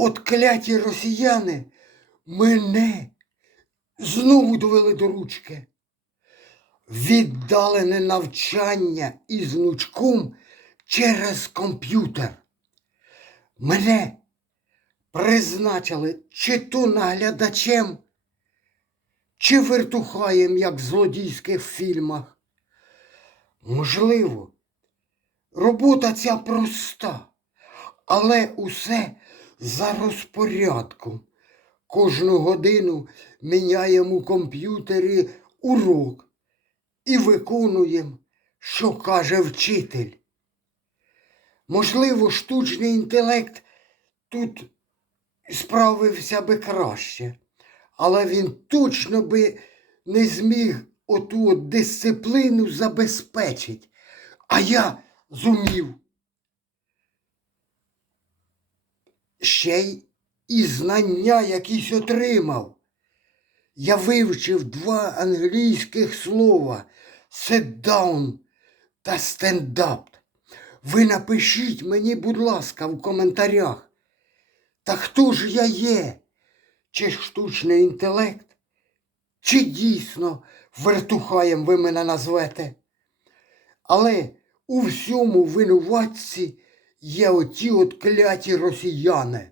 От кляті росіяни мене знову довели до ручки. Віддалене навчання із внучком через комп'ютер. Мене призначили чи то наглядачем, чи вертухаєм, як в злодійських фільмах. Можливо, робота ця проста, але усе за розпорядком. Кожну годину міняємо у комп'ютері урок і виконуємо, що каже вчитель. Можливо, штучний інтелект тут справився би краще, але він точно би не зміг оту от дисципліну забезпечити, а я зумів. Ще й і знання якісь отримав. Я вивчив два англійських слова sit down та up. Ви напишіть мені, будь ласка, в коментарях. Та хто ж я є? Чи штучний інтелект? Чи дійсно вертухаєм ви мене назвете? Але у всьому винуватці є оці от кляті росіяни.